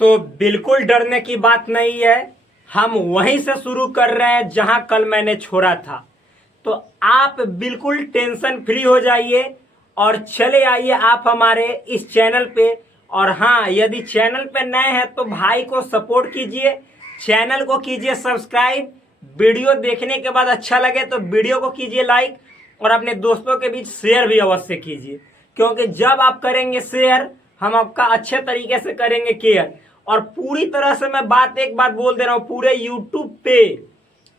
तो बिल्कुल डरने की बात नहीं है। हम वहीं से शुरू कर रहे हैं जहां कल मैंने छोड़ा था। तो आप बिल्कुल टेंशन फ्री हो जाइए और चले आइए आप हमारे इस चैनल पे। और हाँ, यदि चैनल पे नए हैं तो भाई को सपोर्ट कीजिए, चैनल को कीजिए सब्सक्राइब। वीडियो देखने के बाद अच्छा लगे तो वीडियो को कीजिए लाइक और अपने दोस्तों के बीच शेयर भी अवश्य कीजिए, क्योंकि जब आप करेंगे शेयर हम आपका अच्छे तरीके से करेंगे केयर। और पूरी तरह से मैं एक बात बोल दे रहा हूं, पूरे यूट्यूब पे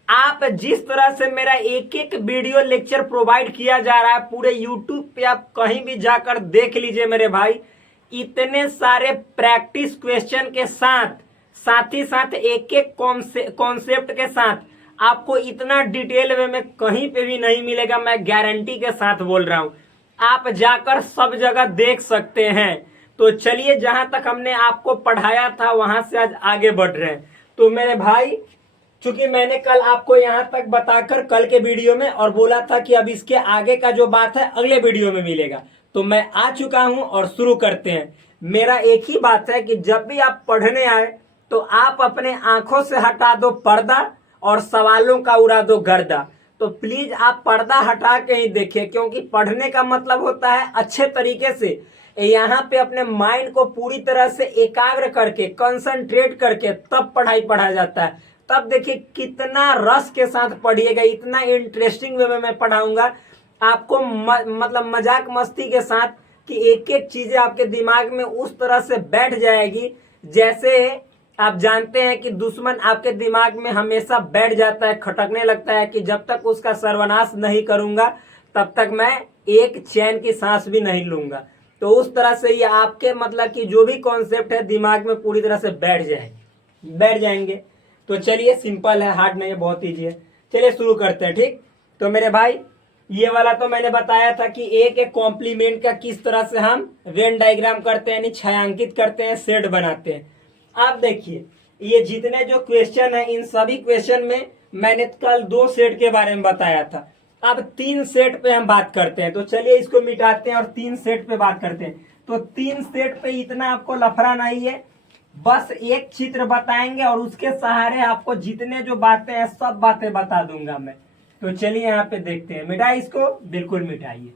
आप जिस तरह से मेरा एक एक वीडियो लेक्चर प्रोवाइड किया जा रहा है, पूरे यूट्यूब पे आप कहीं भी जाकर देख लीजिए मेरे भाई। इतने सारे प्रैक्टिस क्वेश्चन के साथ साथ ही साथ एक एक कॉन्सेप्ट के साथ आपको इतना डिटेल में कहीं पे भी नहीं मिलेगा। मैं गारंटी के साथ बोल रहा हूं, आप जाकर सब जगह देख सकते हैं। तो चलिए, जहां तक हमने आपको पढ़ाया था वहां से आज आगे बढ़ रहे हैं। तो मेरे भाई, चूंकि मैंने कल आपको यहां तक बताकर कल के वीडियो में और बोला था कि अब इसके आगे का जो बात है अगले वीडियो में मिलेगा, तो मैं आ चुका हूं और शुरू करते हैं। मेरा एक ही बात है कि जब भी आप पढ़ने आए तो आप अपने आंखों से हटा दो पर्दा और सवालों का उड़ा दो गर्दा। तो प्लीज आप पर्दा हटा के ही देखिए, क्योंकि पढ़ने का मतलब होता है अच्छे तरीके से यहाँ पे अपने माइंड को पूरी तरह से एकाग्र करके कंसंट्रेट करके तब पढ़ाई पढ़ा जाता है। तब देखिए कितना रस के साथ पढ़िएगा, इतना इंटरेस्टिंग वे में मैं पढ़ाऊंगा आपको, मतलब मजाक मस्ती के साथ, कि एक एक चीजें आपके दिमाग में उस तरह से बैठ जाएगी। जैसे आप जानते हैं कि दुश्मन आपके दिमाग में हमेशा बैठ जाता है, खटकने लगता है कि जब तक उसका सर्वनाश नहीं करूंगा तब तक मैं एक चैन की सांस भी नहीं लूंगा। तो उस तरह से ये आपके मतलब कि जो भी कॉन्सेप्ट है दिमाग में पूरी तरह से बैठ जाएंगे। तो चलिए, सिंपल है, हार्ड नहीं है, बहुत ईजी है। चलिए शुरू करते हैं। ठीक, तो मेरे भाई ये वाला तो मैंने बताया था कि एक एक कॉम्प्लीमेंट का किस तरह से हम वेन डायग्राम करते हैं, यानी छायांकित करते हैं, शेड बनाते हैं। आप देखिए, ये जितने जो क्वेश्चन है इन सभी क्वेश्चन में मैंने कल 2 सेट के बारे में बताया था। अब 3 सेट पे हम बात करते हैं। तो चलिए इसको मिटाते हैं और 3 सेट पे बात करते हैं। तो 3 सेट पे इतना आपको लफड़ा नहीं है, बस एक चित्र बताएंगे और उसके सहारे आपको जितने जो बातें हैं सब बातें बता दूंगा मैं। तो चलिए यहाँ पे देखते हैं। मिटाइए इसको, बिल्कुल मिटाइए।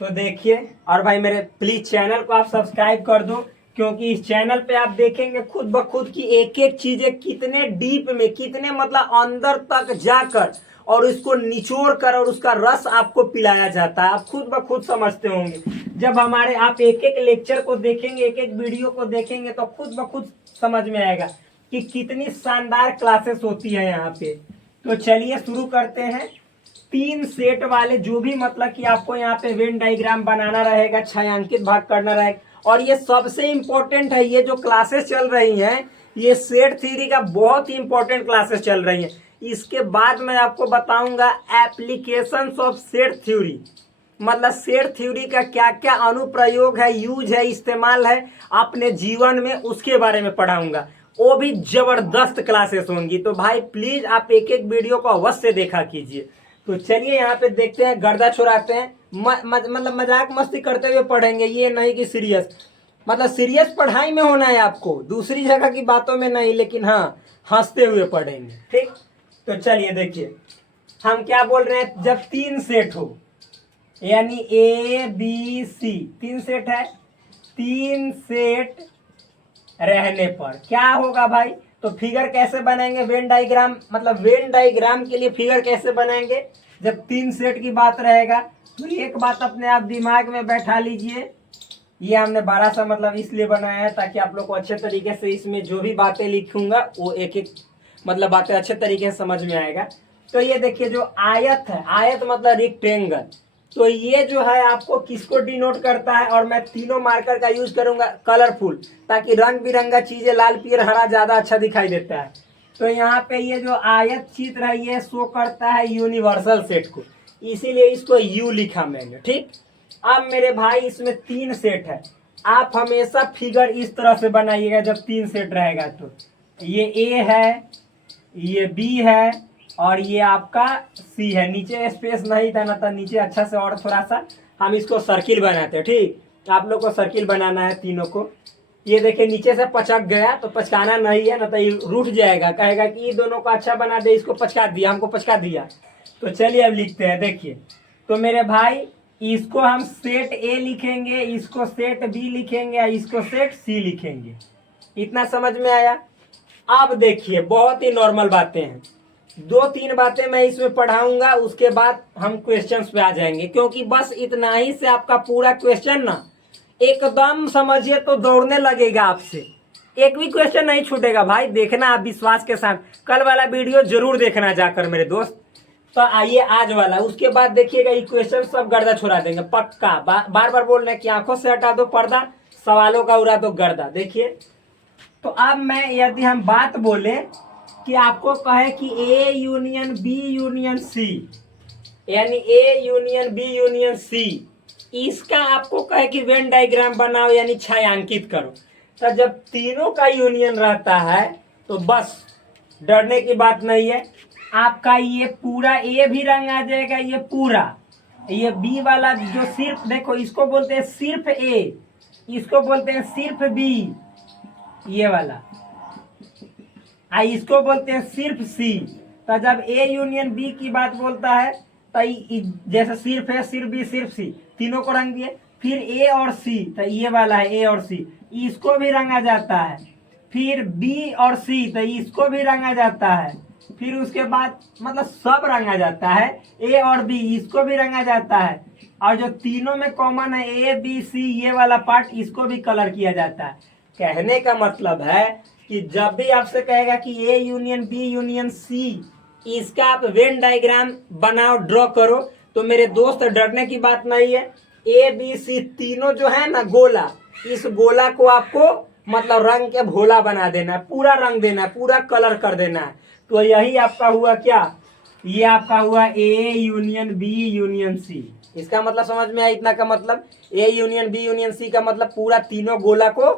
तो देखिए, और भाई मेरे प्लीज चैनल को आप सब्सक्राइब कर दो, क्योंकि इस चैनल पे आप देखेंगे खुद ब खुद की एक एक चीजें कितने डीप में, कितने मतलब अंदर तक जाकर और उसको निचोड़ कर और उसका रस आपको पिलाया जाता है। आप खुद ब खुद समझते होंगे जब हमारे आप एक एक लेक्चर को देखेंगे, एक एक वीडियो को देखेंगे, तो खुद ब खुद समझ में आएगा कि कितनी शानदार क्लासेस होती है यहाँ पे। तो चलिए शुरू करते हैं। 3 सेट वाले जो भी मतलब कि आपको यहाँ पे वेन डायग्राम बनाना रहेगा, छायांकित भाग करना रहेगा। और ये सबसे इंपॉर्टेंट है, ये जो क्लासेस चल रही हैं ये सेट थ्योरी का बहुत ही इंपॉर्टेंट क्लासेस चल रही हैं। इसके बाद मैं आपको बताऊंगा एप्लीकेशंस ऑफ सेट थ्योरी, मतलब सेट थ्योरी का क्या क्या अनुप्रयोग है, यूज है, इस्तेमाल है अपने जीवन में, उसके बारे में पढ़ाऊंगा। वो भी जबरदस्त क्लासेस होंगी। तो भाई प्लीज आप एक एक वीडियो को अवश्य देखा कीजिए। तो चलिए यहाँ पे देखते हैं, गर्दा छुड़ाते हैं, मतलब मजाक मस्ती करते हुए पढ़ेंगे, ये नहीं कि सीरियस, मतलब सीरियस पढ़ाई में होना है आपको, दूसरी जगह की बातों में नहीं, लेकिन हाँ हंसते हुए पढ़ेंगे। ठीक, तो चलिए देखिए हम क्या बोल रहे हैं। जब 3 सेट हो, यानी ए बी सी 3 सेट है, 3 सेट रहने पर क्या होगा भाई। तो फिगर कैसे बनाएंगे, वेन डायग्राम, मतलब वेन डायग्राम के लिए फिगर कैसे बनाएंगे जब 3 सेट की बात रहेगा। तो एक बात अपने आप दिमाग में बैठा लीजिए, ये हमने बड़ा सा मतलब इसलिए बनाया है ताकि आप लोग को अच्छे तरीके से इसमें जो भी बातें लिखूंगा वो एक एक मतलब बातें अच्छे तरीके से समझ में आएगा। तो ये देखिए जो आयत है, आयत मतलब रेक्टेंगल, तो ये जो है आपको किसको डिनोट करता है, और मैं तीनों मार्कर का यूज करूंगा कलरफुल, ताकि रंग बिरंगा चीजें लाल पीला हरा ज्यादा अच्छा दिखाई देता है। तो यहाँ पे ये जो आयत चित्र है ये शो करता है यूनिवर्सल सेट को, इसीलिए इसको यू लिखा मैंने। ठीक, अब मेरे भाई इसमें 3 सेट है, आप हमेशा फिगर इस तरह से बनाइएगा जब 3 सेट रहेगा। तो ये ए है, ये बी है और ये आपका सी है। नीचे स्पेस नहीं था ना, था नीचे अच्छा से और थोड़ा सा हम इसको सर्किल बनाते हैं। ठीक, आप लोग को सर्किल बनाना है तीनों को। ये देखिए नीचे से पचक गया तो पचकाना नहीं है, ना तो ये रूठ जाएगा, कहेगा कि ये दोनों को अच्छा बना दे, इसको पचका दिया, हमको पचका दिया। तो चलिए अब लिखते हैं। देखिए तो मेरे भाई इसको हम सेट ए लिखेंगे, इसको सेट बी लिखेंगे, इसको सेट सी लिखेंगे। इतना समझ में आया। अब देखिए बहुत ही नॉर्मल बातें हैं, 2-3 बातें मैं इसमें पढ़ाऊंगा, उसके बाद हम क्वेश्चंस पे आ जाएंगे, क्योंकि बस इतना ही से आपका पूरा क्वेश्चन ना एकदम समझिए तो दौड़ने लगेगा आपसे। एक भी क्वेश्चन नहीं छूटेगा भाई, देखना आप विश्वास के साथ। कल वाला वीडियो जरूर देखना जाकर मेरे दोस्त। तो आइए आज वाला, उसके बाद देखिएगा ये क्वेश्चन सब गर्दा छुड़ा देंगे पक्का। बार बार बोल रहे हैं कि आंखों से हटा दो पर्दा, सवालों का उड़ा दो गर्दा। देखिए तो अब मैं यदि हम बात बोले कि आपको कहे कि A union B union C, यानी A union B union C, इसका आपको कहे कि वेन डायग्राम बनाओ यानी छायांकित करो। तो जब तीनों का यूनियन रहता है तो बस डरने की बात नहीं है। आपका ये पूरा ए भी रंग आ जाएगा, ये पूरा, ये बी वाला जो सिर्फ देखो इसको बोलते हैं सिर्फ ए, इसको बोलते हैं सिर्फ बी, ये वाला इसको बोलते हैं सिर्फ सी। तो जब ए यूनियन बी की बात बोलता है तो जैसे सिर्फ है, सिर्फ बी, सिर्फ सी, तीनों को रंग दिए। फिर ए और सी, तो ये वाला है ए और सी, इसको भी रंगा जाता है। फिर बी और सी, तो इसको भी रंगा जाता है। फिर उसके बाद मतलब सब रंगा जाता है। ए और बी, इसको भी रंगा जाता है। और जो तीनों में कॉमन है ए बी सी, ये वाला पार्ट, इसको भी कलर किया जाता है। कहने का मतलब है कि जब भी आपसे कहेगा कि A union B union C, इसका आप वेन डायग्राम बनाओ, ड्रॉ करो, तो मेरे दोस्त डरने की बात नहीं है। ए बी सी तीनों जो है ना गोला, इस गोला को आपको मतलब रंग के भोला बना देना है, पूरा रंग देना है, पूरा कलर कर देना है। तो यही आपका हुआ क्या, ये आपका हुआ A union B union C. इसका मतलब समझ में आया। इतना का मतलब A union B union C का मतलब पूरा तीनों गोला को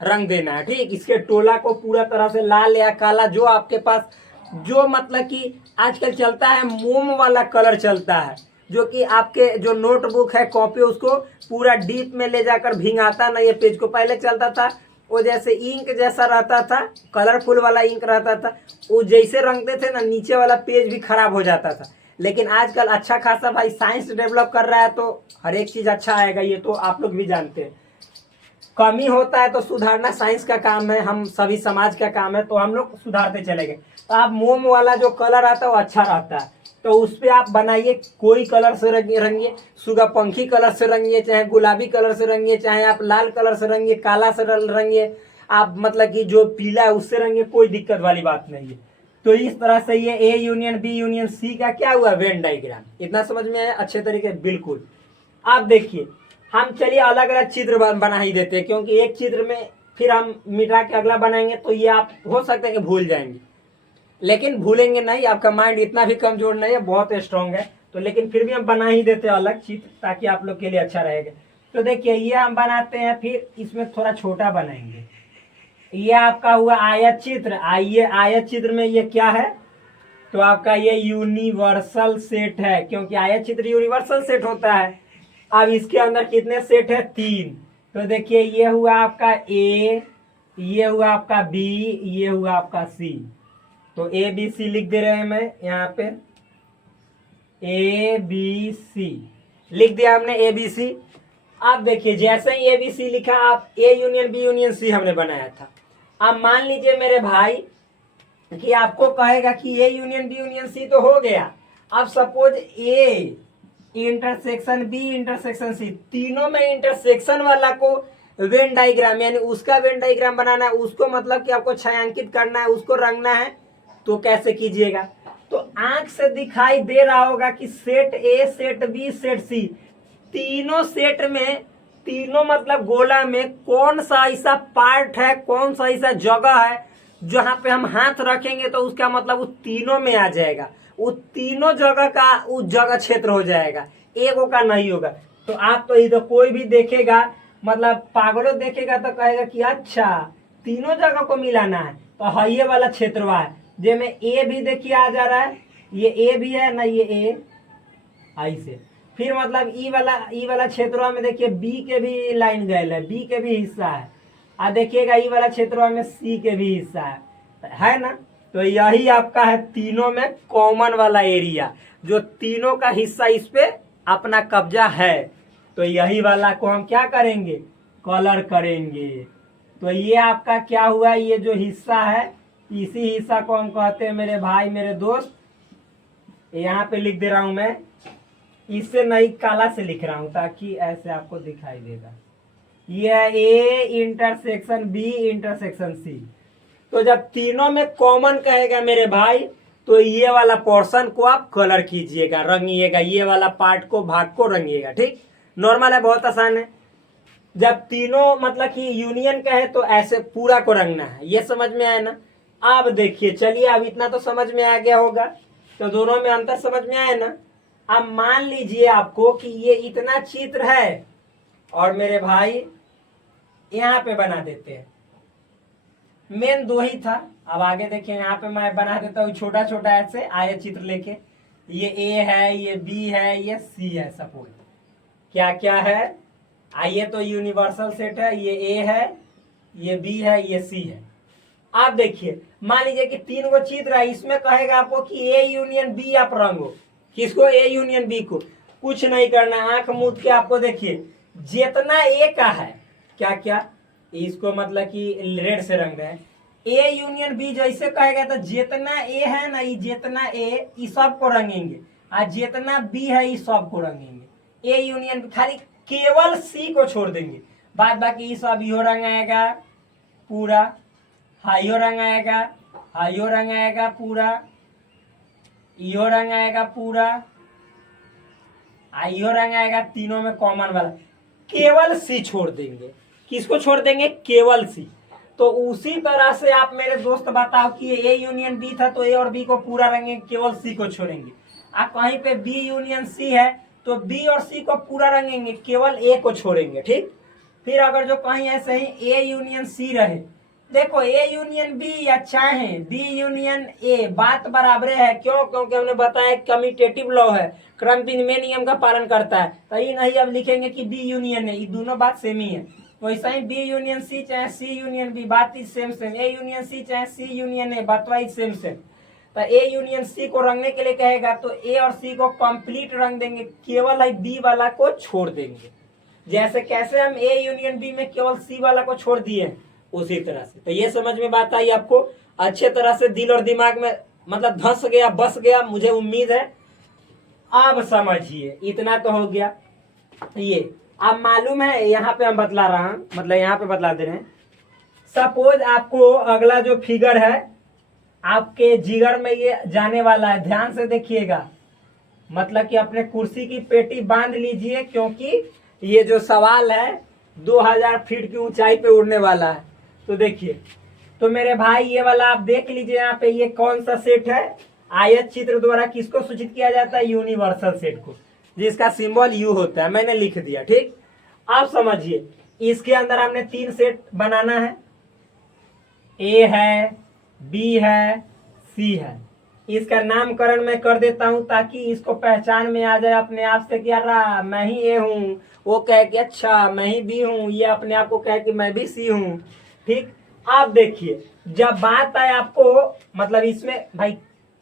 रंग देना है। ठीक, इसके टोला को पूरा तरह से लाल या काला, जो आपके पास जो मतलब कि आजकल चलता है मोम वाला कलर चलता है, जो कि आपके जो नोटबुक है, कॉपी, उसको पूरा डीप में ले जाकर भिंगाता ना, ये पेज को पहले चलता था वो जैसे इंक जैसा रहता था, कलरफुल वाला इंक रहता था, वो जैसे रंगते थे ना नीचे वाला पेज भी खराब हो जाता था। लेकिन आजकल अच्छा खासा भाई साइंस डेवलप कर रहा है, तो हर एक चीज अच्छा आएगा, ये तो आप लोग भी जानते हैं। कमी होता है तो सुधारना साइंस का काम है, हम सभी समाज का काम है, तो हम लोग सुधारते चले गए। तो आप मोम वाला जो कलर आता है वो अच्छा रहता है, तो उस पर आप बनाइए, कोई कलर से रंगिए, सुगापंखी कलर से रंगिए, चाहे गुलाबी कलर से रंगिए, चाहे आप लाल कलर से रंगिए, काला से रंगिए, आप मतलब कि जो पीला है उससे रंगिए, कोई दिक्कत वाली बात नहीं है। तो इस तरह से ये A union B union C का क्या हुआ, वेन डायग्राम। इतना समझ में आया अच्छे तरीके, बिल्कुल। आप देखिए हम चलिए अलग अलग चित्र बना ही देते हैं, क्योंकि एक चित्र में फिर हम मिटा के अगला बनाएंगे तो ये आप हो सकता है कि भूल जाएंगे, लेकिन भूलेंगे नहीं, आपका माइंड इतना भी कमजोर नहीं है, बहुत स्ट्रांग है। तो लेकिन फिर भी हम बना ही देते हैं अलग चित्र, ताकि आप लोग के लिए अच्छा रहेगा। तो देखिए ये हम बनाते हैं, फिर इसमें थोड़ा छोटा बनाएंगे। ये आपका हुआ आयत चित्र। आइए आयत चित्र में ये क्या है, तो आपका ये यूनिवर्सल सेट है, क्योंकि आयत चित्र यूनिवर्सल सेट होता है। अब इसके अंदर कितने सेट है, 3। तो देखिए ये हुआ आपका ए, ये हुआ आपका बी, ये हुआ आपका सी। तो ए बी सी लिख दे रहे हैं, मैं यहाँ पे ए बी सी लिख दिया हमने, ए बी सी। आप देखिए जैसे ही ए बी सी लिखा, आप A union B union C हमने बनाया था। अब मान लीजिए मेरे भाई कि आपको कहेगा कि A union B union C तो हो गया। अब suppose A intersection B intersection C, तीनों में इंटरसेक्शन वाला को वेन डायग्राम यानी उसका वेन डायग्राम बनाना है, उसको मतलब कि आपको छायांकित करना है, उसको रंगना है। तो कैसे कीजिएगा, तो आंख से दिखाई दे रहा होगा कि set A set B set C, तीनों सेट में, तीनों मतलब गोला में कौन सा ऐसा पार्ट है, कौन सा ऐसा जगह है जहां पे हम हाथ रखेंगे तो उसका मतलब उस तीनों में आ जाएगा, उस तीनों जगह का उस जगह क्षेत्र हो जाएगा, एगो का नहीं होगा। तो आप तो इधर कोई भी देखेगा, मतलब पागलों देखेगा तो कहेगा कि अच्छा तीनों जगह को मिलाना है, तो है ये वाला क्षेत्रवा है। जिसमें ए भी देखिए आ जा रहा है, ये ए भी है ना, ये ए ऐसे, फिर मतलब ई वाला क्षेत्र में देखिए बी के भी लाइन गए है, बी के भी हिस्सा है। और देखिएगा ई वाला क्षेत्र में सी के भी हिस्सा है ना। तो यही आपका है तीनों में कॉमन वाला एरिया, जो तीनों का हिस्सा इस पे अपना कब्जा है। तो यही वाला को हम क्या करेंगे, कलर करेंगे। तो ये आपका क्या हुआ, ये जो हिस्सा है इसी हिस्सा को हम कहते हैं मेरे भाई मेरे दोस्त, यहाँ पे लिख दे रहा हूं मैं, इससे नहीं काला से लिख रहा हूं ताकि ऐसे आपको दिखाई देगा। ये है A intersection B intersection C. तो जब तीनों में कॉमन कहेगा मेरे भाई, तो ये वाला पोर्शन को आप कलर कीजिएगा, रंगिएगा, ये वाला पार्ट को भाग को रंगिएगा। ठीक, नॉर्मल है, बहुत आसान है। जब तीनों मतलब कि यूनियन का है तो ऐसे पूरा को रंगना है। ये समझ में आया ना। अब देखिए, चलिए अब इतना तो समझ में आ गया होगा, तो दोनों में अंतर समझ में आया ना। अब मान लीजिए आपको कि ये इतना चित्र है और मेरे भाई यहाँ पे बना देते हैं, मेन दो ही था। अब आगे देखिए, यहाँ पे मैं बना देता हूँ छोटा छोटा ऐसे आया चित्र लेके। ये ए है, ये बी है, ये सी है। सपोज क्या क्या है, आइए तो यूनिवर्सल सेट है, ये ए है, ये बी है, ये सी है। आप देखिए, मान लीजिए कि तीन गो चित्र है, इसमें कहेगा आपको कि ए यूनियन बी आप रंगो। किसको, ए यूनियन बी को। कुछ नहीं करना, आंख मूंद के आपको देखिए जितना ए का है, क्या क्या, इसको मतलब कि रेड से रंग रहे हैं। ए यूनियन बी जैसे कहेगा तो जितना ए है ना, ये जितना ए इस सब को रंगेंगे, और जितना बी है इस सब को रंगेंगे। ए यूनियन बी, खाली केवल सी को छोड़ देंगे, बाद बाकी ये सब यो रंग आएगा पूरा, हाइयो रंग आएगा, हाइयो रंग आएगा पूरा, यो रंग आएगा पूरा, आइयो रंग आएगा। तीनों में कॉमन वाला केवल सी छोड़ देंगे। किसको छोड़ देंगे, केवल सी। तो उसी तरह से आप मेरे दोस्त बताओ कि ए यूनियन बी था तो ए और बी को पूरा रंगेंगे, केवल सी को छोड़ेंगे। आप कहीं पे बी यूनियन सी है तो बी और सी को पूरा रंगेंगे, केवल ए को छोड़ेंगे। ठीक, फिर अगर जो कहीं ऐसे ही ए यूनियन सी रहे, देखो ए यूनियन बी या चाहे बी यूनियन ए, बात बराबर है। क्यों, क्योंकि हमने बताया कम्यूटेटिव लॉ है, क्रम विनिमय नियम का पालन करता है। तो ये नहीं अब लिखेंगे कि बी यूनियन है, ये दोनों बात सेम ही है। वैसा ही बी यूनियन सी चाहे सी यूनियन बी, बात ही same same. A union C चाहे सी यूनियन ए, बात वाइज सेम सेम। तो ए यूनियन सी को रंगने के लिए कहेगा तो ए और सी को कंप्लीट रंग देंगे, केवल है बी वाला को छोड़ देंगे। जैसे कैसे हम ए यूनियन बी में केवल सी वाला को छोड़ दिए, उसी तरह से। तो ये समझ में बात आई आपको, अच्छे तरह से दिल और दिमाग में मतलब धंस गया, बस गया, मुझे उम्मीद है। अब समझिए, इतना तो हो गया। ये अब मालूम है, यहाँ पे हम बतला रहा हूं, मतलब यहाँ पे बतला दे रहे हैं। सपोज आपको अगला जो फिगर है आपके जिगर में ये जाने वाला है, ध्यान से देखिएगा। मतलब कि अपने कुर्सी की पेटी बांध लीजिए, क्योंकि ये जो सवाल है 2000 फीट की ऊंचाई पे उड़ने वाला है। तो देखिए, तो मेरे भाई ये वाला आप देख लीजिए, यहाँ पे ये कौन सा सेट है। आयत चित्र द्वारा किसको सूचित किया जाता है, यूनिवर्सल सेट को, जिसका सिंबल यू होता है। मैंने लिख दिया। ठीक, आप समझिए, इसके अंदर हमने 3 सेट बनाना है, ए है, बी है, सी है। इसका नामकरण मैं कर देता हूं ताकि इसको पहचान में आ जाए अपने आप से कि यार मैं ही ए हूं, वो कहे कि अच्छा मैं ही बी हूं, ये अपने आप को कहे कि मैं भी सी हूं। ठीक, आप देखिए, जब बात आए आपको मतलब इसमें भाई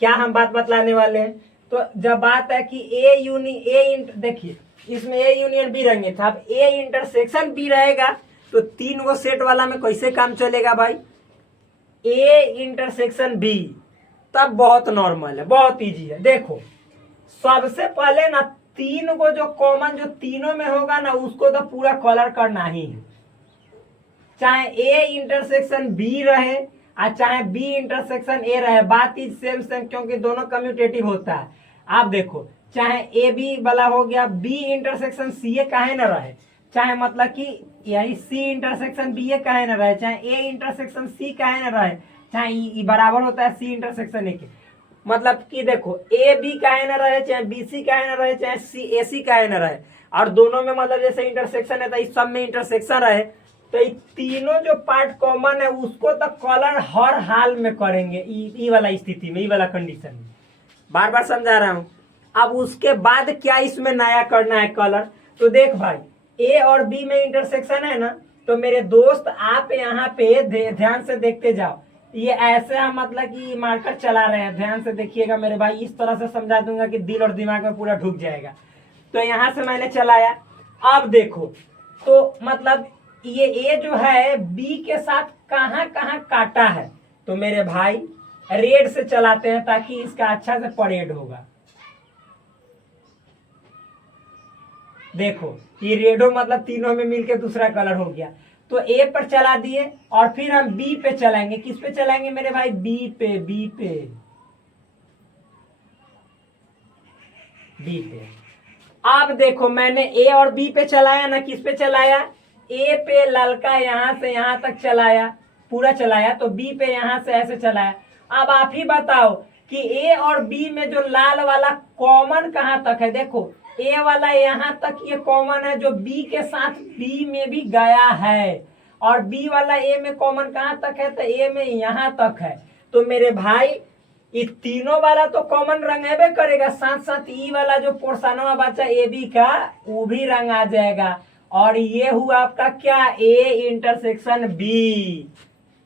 क्या हम बात बतलाने वाले हैं, तो जब बात है कि देखिए इसमें ए यूनियन बी रहेंगे था, अब ए इंटरसेक्शन बी रहेगा तो 3 गो सेट वाला में कैसे काम चलेगा भाई, ए इंटरसेक्शन बी, तब बहुत नॉर्मल है, बहुत इजी है। देखो सबसे पहले ना 3 गो जो कॉमन जो तीनों में होगा ना, उसको तो पूरा कलर करना ही है। चाहे ए इंटरसेक्शन बी रहे और चाहे बी इंटरसेक्शन ए रहे, बात ही सेम सेम, क्योंकि दोनों कम्यूटेटिव होता है। आप देखो, चाहे ए बी वाला हो गया, बी इंटरसेक्शन सी ए काहे ना रहे, चाहे मतलब कि यही सी इंटरसेक्शन बी ए काहे ना रहे, चाहे ए इंटरसेक्शन सी काहे ना रहे, चाहे ई बराबर होता है सी इंटरसेक्शन ए के। मतलब कि देखो ए बी काहे ना रहे, चाहे बी सी काहे ना रहे, चाहे सी ए सी काहे ना रहे, और दोनों में मतलब जैसे इंटरसेक्शन है तो इस सब में इंटरसेक्शन रहे, तो ये तीनों जो पार्ट कॉमन है उसको तो कलर हर हाल में करेंगे। ई वाला स्थिति में, ई वाला कंडीशन में, बार बार समझा रहा हूं। अब उसके बाद क्या इसमें नया करना है कलर। तो देख भाई, ए और बी में इंटरसेक्शन है ना, तो मेरे दोस्त आप यहाँ पे ध्यान से देखते जाओ। ये ऐसे हम मतलब कि मार्कर चला रहे हैं, ध्यान से देखिएगा मेरे भाई, इस तरह से समझा दूंगा कि दिल और दिमाग में पूरा ढुक जाएगा। तो यहाँ से मैंने चलाया, अब देखो तो मतलब ये ए जो है बी के साथ कहाँ कहाँ काटा है। तो मेरे भाई रेड से चलाते हैं ताकि इसका अच्छा से परेड होगा। देखो ये रेडो मतलब तीनों में मिलके दूसरा कलर हो गया। तो ए पर चला दिए और फिर हम बी पे चलाएंगे। किस पे चलाएंगे मेरे भाई? बी पे, बी पे, बी पे। अब देखो मैंने ए और बी पे चलाया ना, किस पे चलाया? ए पे ललका यहां से यहां तक चलाया, पूरा चलाया। तो बी पे यहां से ऐसे चलाया। अब आप ही बताओ कि ए और बी में जो लाल वाला कॉमन कहां तक है? देखो ए वाला यहां तक ये कॉमन है जो बी के साथ बी में भी गया है, और बी वाला ए में कॉमन कहां तक है? तो ए में यहां तक है। तो मेरे भाई ये तीनों वाला तो कॉमन रंगेबे करेगा, साथ साथ ई वाला जो पोर्शनवा बचा ए बी का वो भी रंग आ जाएगा। और ये हुआ आपका क्या? A intersection B.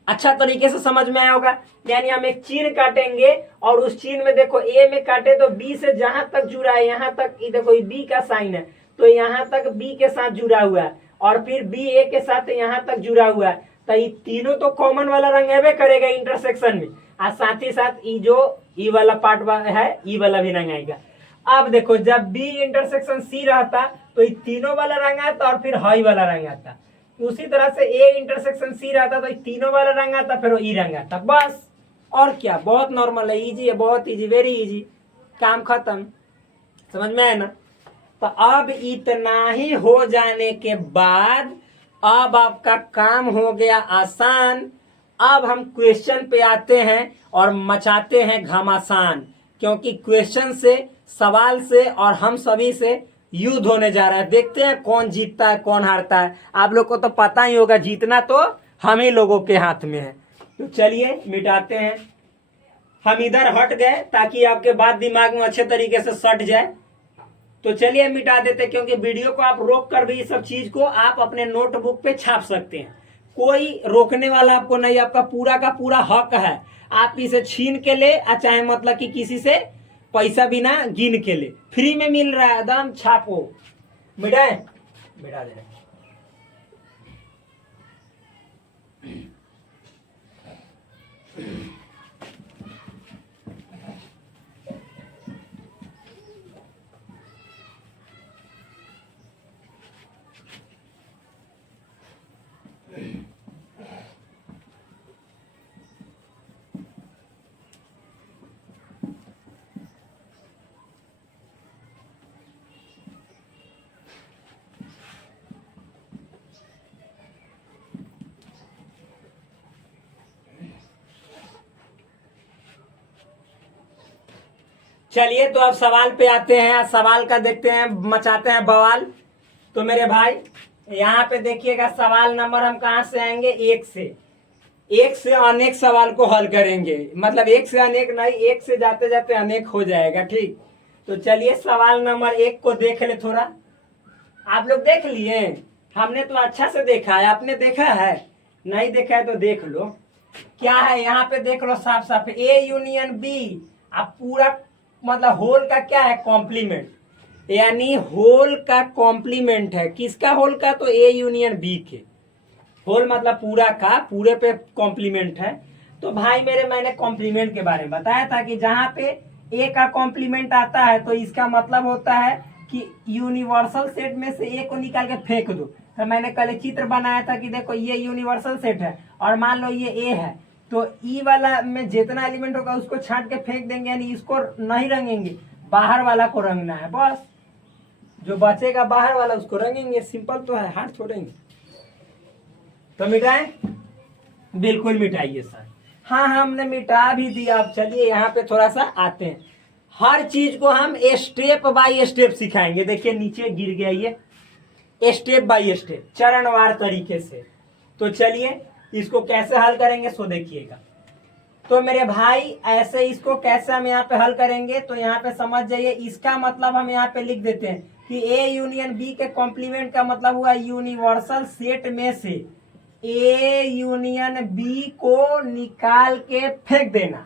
अच्छा तरीके से समझ में आया होगा। यानी हम एक चीन काटेंगे और उस चीन में देखो ए में काटे तो बी से जहां तक जुड़ा है यहां तक, ये देखो ये बी का साइन है तो यहां तक बी के साथ जुड़ा हुआ है, और फिर बी ए के साथ यहां तक जुड़ा हुआ है। तो ये तीनों तो कॉमन वाला रंगेबे करेगा इंटरसेक्शन में, और साथ ही साथ ई जो ई वाला पार्ट है ई वाला भी रंग आएगा। अब देखो जब बी इंटरसेक्शन सी रहता तो ये तीनों वाला रंग आता और फिर हाई वाला रंग आता। उसी तरह से ए इंटरसेक्शन सी रहता तो तीनों वाला रंग आता, फिर ई रंग आता। बस और क्या, बहुत नॉर्मल है, इजी है, बहुत इजी, वेरी इजी, काम खत्म। समझ में आया ना? तो अब इतना ही हो जाने के बाद अब आपका काम हो गया आसान। अब हम क्वेश्चन पे आते हैं और मचाते हैं घमासान, क्योंकि क्वेश्चन से, सवाल से और हम सभी से युद्ध होने जा रहा है। देखते हैं कौन जीतता है कौन हारता है। आप लोग को तो पता ही होगा, जीतना तो हम ही लोगों के हाथ में है। तो चलिए मिटाते हैं। हम इधर हट गए ताकि आपके बात दिमाग में अच्छे तरीके से सट जाए। तो चलिए मिटा देते, क्योंकि वीडियो को आप रोक कर भी इस सब चीज को आप अपने नोटबुक पे छाप सकते हैं। कोई रोकने वाला आपको नहीं, आपका पूरा का पूरा हक है। आप इसे छीन के ले, चाहे मतलब कि किसी से पैसा बिना गिन के ले, फ्री में मिल रहा है, एकदम छापो। मिटाए, मिटा दे। चलिए तो अब सवाल पे आते हैं। सवाल का देखते हैं, मचाते हैं बवाल। तो मेरे भाई यहाँ पे देखिएगा, सवाल नंबर हम कहाँ से आएंगे? एक से। एक से अनेक सवाल को हल करेंगे, मतलब एक से अनेक नहीं, एक से जाते जाते अनेक हो जाएगा। ठीक, तो चलिए सवाल नंबर 1 को देख ले थोड़ा। आप लोग देख लिए? हमने तो अच्छा से देखा है, आपने देखा है? नहीं देखा है तो देख लो। क्या है यहाँ पे देख लो साफ साफ, ए यूनियन बी। अब पूरा मतलब होल का क्या है? कॉम्प्लीमेंट, यानी होल का कॉम्प्लीमेंट है। किसका होल का? तो ए यूनियन बी के। होल मतलब पूरा का, पूरे पे कॉम्प्लीमेंट है। तो भाई मेरे, मैंने कॉम्प्लीमेंट के बारे में बताया था कि जहां पे ए का कॉम्प्लीमेंट आता है तो इसका मतलब होता है कि यूनिवर्सल सेट में से ए को निकाल के फेंक दो। तो मैंने कल चित्र बनाया था कि देखो ये यूनिवर्सल सेट है और मान लो ये ए है, तो ई वाला में जितना एलिमेंट होगा उसको छांट के फेंक देंगे, यानी इसको नहीं रंगेंगे, बाहर वाला को रंगना है। बस जो बचेगा बाहर वाला उसको रंगेंगे। सिंपल तो है, हार्ड छोड़ेंगे। तो मिटाएं? बिल्कुल मिटाइए सर। हाँ हमने मिटा भी दिया। अब चलिए यहाँ पे थोड़ा सा आते हैं। हर चीज को हम स्टेप बाय स्टेप सिखाएंगे। देखिए नीचे गिर गया ये, स्टेप बाय स्टेप, चरणवार तरीके से। तो चलिए इसको कैसे हल करेंगे सो देखिएगा। तो मेरे भाई ऐसे इसको कैसे हम यहाँ पे हल करेंगे, तो यहाँ पे समझ जाइए, इसका मतलब हम यहाँ पे लिख देते हैं कि ए यूनियन बी के कॉम्प्लीमेंट का मतलब हुआ यूनिवर्सल सेट में से ए यूनियन बी को निकाल के फेंक देना।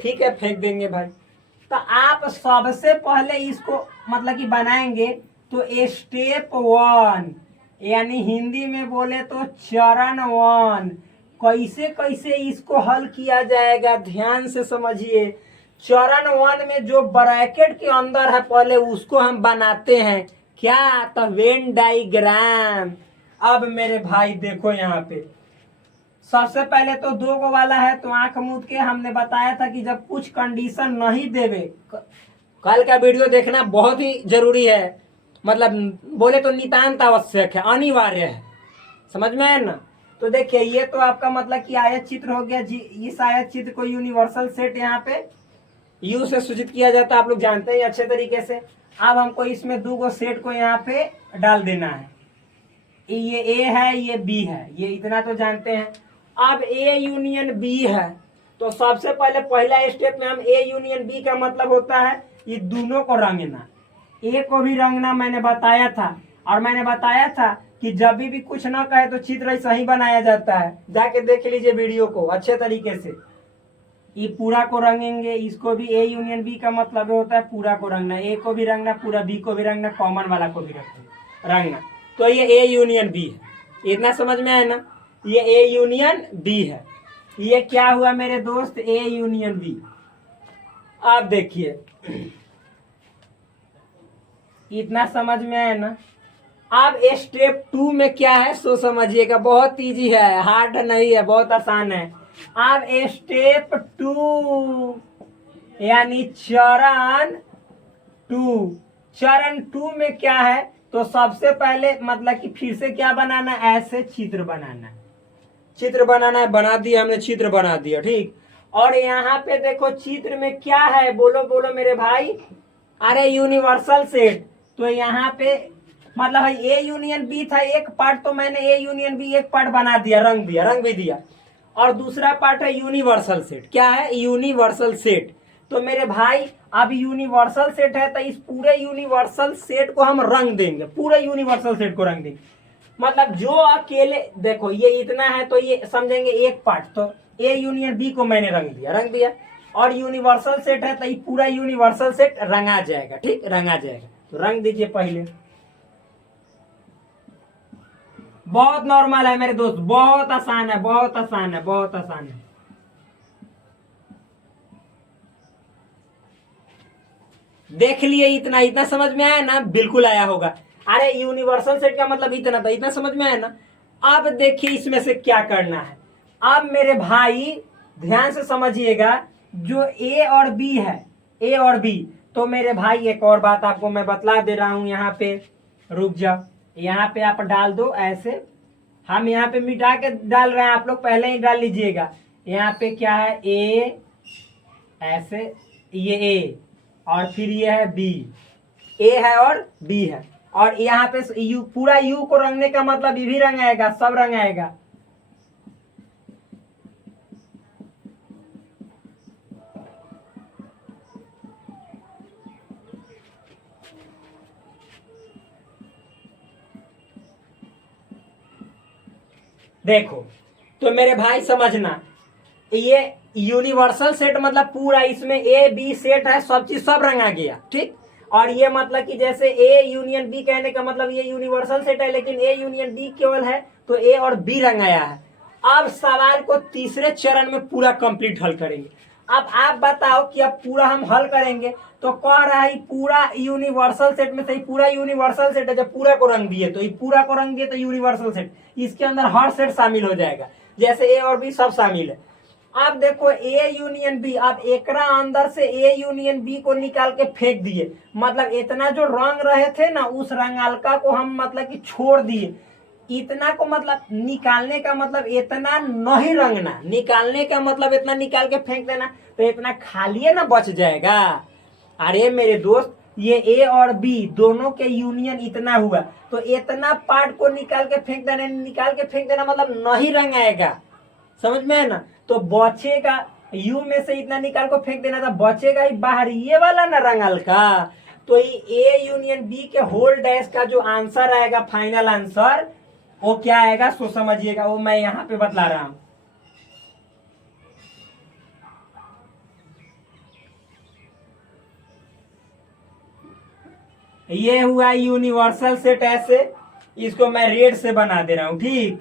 ठीक है, फेंक देंगे भाई। तो आप सबसे पहले इसको मतलब कि बनाएंगे तो स्टेप 1, यानी हिंदी में बोले तो चरण 1, कैसे कैसे इसको हल किया जाएगा ध्यान से समझिए। चरण 1 में जो ब्रैकेट के अंदर है पहले उसको हम बनाते हैं, क्या, तो वेन डायग्राम। अब मेरे भाई देखो यहाँ पे सबसे पहले तो 2 को वाला है, तो आंख मूंद के हमने बताया था कि जब कुछ कंडीशन नहीं देवे, कल का वीडियो देखना बहुत ही जरूरी है, मतलब बोले तो नितांत आवश्यक है, अनिवार्य है, समझ में है ना। तो देखिए ये तो आपका मतलब कि आयत चित्र हो गया जी। इस आयत चित्र को यूनिवर्सल सेट यहाँ पे यू से सूचित किया जाता है, आप लोग जानते हैं अच्छे तरीके से। अब हमको इसमें 2 गो सेट को यहाँ पे डाल देना है, ये ए है ये बी है, ये इतना तो जानते हैं। अब ए यूनियन बी है, तो सबसे पहले पहला स्टेप में हम ए यूनियन बी का मतलब होता है ये दोनों को रंगना। ए को भी रंगना मैंने बताया था, और मैंने बताया था कि जब भी कुछ ना कहे तो चित्र सही बनाया जाता है, जाके देख लीजिए वीडियो को अच्छे तरीके से। ये पूरा को रंगेंगे, इसको भी ए यूनियन बी का मतलब होता है पूरा को रंगना, ए को भी रंगना पूरा, बी को भी रंगना, कॉमन वाला को भी रंगना। तो ये ए यूनियन बी है, इतना समझ में आया ना, ये ए यूनियन बी है। ये क्या हुआ मेरे दोस्त, ए यूनियन बी। आप देखिए इतना समझ में आया ना। अब स्टेप 2 में क्या है सो समझिएगा, बहुत इजी है, हार्ड नहीं है, बहुत आसान है। अब स्टेप 2 यानी चरण 2, चरण 2 में क्या है, तो सबसे पहले मतलब कि फिर से क्या बनाना, ऐसे चित्र बनाना, चित्र बनाना है, बना दिया हमने, चित्र बना दिया, ठीक। और यहाँ पे देखो चित्र में क्या है, बोलो बोलो मेरे भाई, अरे यूनिवर्सल सेट। तो यहाँ पे मतलब है ए यूनियन बी था एक पार्ट, तो मैंने ए यूनियन बी एक पार्ट बना दिया, रंग दिया, रंग भी दिया। और दूसरा पार्ट है यूनिवर्सल सेट, क्या है, यूनिवर्सल सेट। तो मेरे भाई अब यूनिवर्सल सेट है, तो इस पूरे यूनिवर्सल सेट को हम रंग देंगे, पूरे यूनिवर्सल सेट को रंग देंगे। मतलब जो अकेले देखो ये इतना है, तो ये समझेंगे एक पार्ट, तो ए यूनियन बी को मैंने रंग दिया, रंग दिया। और यूनिवर्सल सेट है, तो ये पूरा यूनिवर्सल सेट रंगा जाएगा, ठीक, रंगा जाएगा। तो रंग दीजिए पहले, बहुत नॉर्मल है मेरे दोस्त, बहुत आसान है, बहुत आसान है, बहुत आसान है। देख लिए, इतना इतना समझ में आया ना, बिल्कुल आया होगा। अरे यूनिवर्सल सेट का मतलब इतना था, इतना समझ में आया ना। अब देखिए इसमें से क्या करना है। अब मेरे भाई ध्यान से समझिएगा, जो ए और बी है, ए और बी, तो मेरे भाई एक और बात आपको मैं बतला दे रहा हूं, यहाँ पे रुक जाओ, यहाँ पे आप डाल दो ऐसे, हम यहाँ पे मिटा के डाल रहे हैं, आप लोग पहले ही डाल लीजिएगा। यहाँ पे क्या है, ए ऐसे, ये ए और फिर ये है बी, ए है और बी है। और यहाँ पे यू, पूरा यू को रंगने का मतलब ये भी रंग आएगा, सब रंग आएगा। देखो तो मेरे भाई समझना, ये यूनिवर्सल सेट मतलब पूरा, इसमें ए बी सेट है, सब चीज सब रंगा गया, ठीक। और ये मतलब कि जैसे ए यूनियन बी कहने का मतलब ये यूनिवर्सल सेट है, लेकिन ए यूनियन बी केवल है, तो ए और बी रंगाया है। अब सवाल को तीसरे चरण में पूरा कंप्लीट हल करेंगे। अब आप बताओ कि अब पूरा हम हल करेंगे, तो कह रहा है पूरा यूनिवर्सल सेट में से पूरा यूनिवर्सल सेट है, जब पूरा को रंग दिए तो ये पूरा को रंग दिए तो यूनिवर्सल सेट, इसके अंदर हर सेट शामिल हो जाएगा, जैसे ए और बी सब शामिल है। अब देखो ए यूनियन बी, अब एकरा अंदर से ए यूनियन बी को निकाल के फेंक दिए, मतलब इतना जो रंग रहे थे ना उस रंगालका को हम मतलब कि छोड़ दिए, इतना को मतलब निकालने का मतलब इतना नहीं रंगना, निकालने का मतलब इतना निकाल के फेंक देना, तो इतना खाली ना बच जाएगा। अरे मेरे दोस्त, ये ए और बी दोनों के यूनियन इतना हुआ, तो इतना पार्ट को निकाल के फेंक देना, निकाल के फेंक देना मतलब नहीं रंग आएगा, समझ में है ना। तो बचेगा यू में से इतना निकाल को फेंक देना था, बचेगा ही बाहर ये वाला ना रंग हल्का। तो ए यूनियन बी के होल डैश का जो आंसर आएगा, फाइनल आंसर, वो क्या आएगा सो समझिएगा, वो मैं यहाँ पे बतला रहा हूं। ये हुआ यूनिवर्सल सेट ऐसे, इसको मैं रेड से बना दे रहा हूं, ठीक।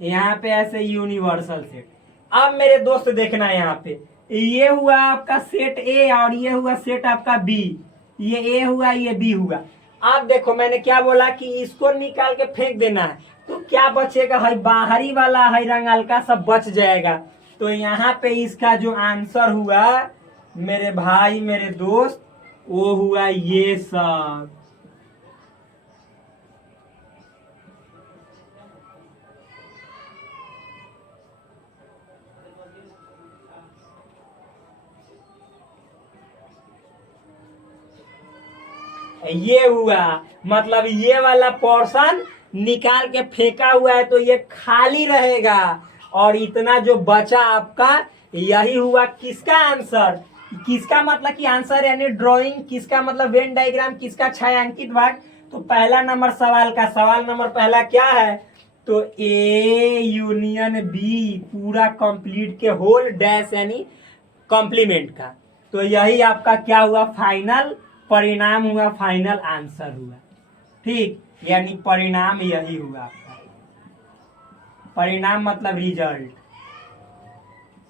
यहाँ पे ऐसे यूनिवर्सल सेट। अब मेरे दोस्त देखना यहाँ पे, ये हुआ आपका सेट ए और ये हुआ सेट आपका बी। ये ए हुआ, ये बी हुआ। अब देखो मैंने क्या बोला कि इसको निकाल के फेंक देना है, तो क्या बचेगा, है बाहरी वाला है रंग हल्का सब बच जाएगा। तो यहाँ पे इसका जो आंसर हुआ मेरे भाई मेरे दोस्त, वो हुआ ये सब। ये हुआ, मतलब ये वाला पोर्शन निकाल के फेंका हुआ है तो ये खाली रहेगा, और इतना जो बचा आपका, यही हुआ किसका आंसर। किसका मतलब कि आंसर यानी ड्राइंग, किसका मतलब वेन डायग्राम, किसका छायांकित भाग। तो पहला नंबर सवाल का, सवाल नंबर पहला क्या है, तो ए यूनियन बी पूरा कंप्लीट के होल डैश यानी कॉम्प्लीमेंट का। तो यही आपका क्या हुआ, फाइनल परिणाम हुआ, फाइनल आंसर हुआ, ठीक। यानी परिणाम यही हुआ आपका, परिणाम मतलब रिजल्ट,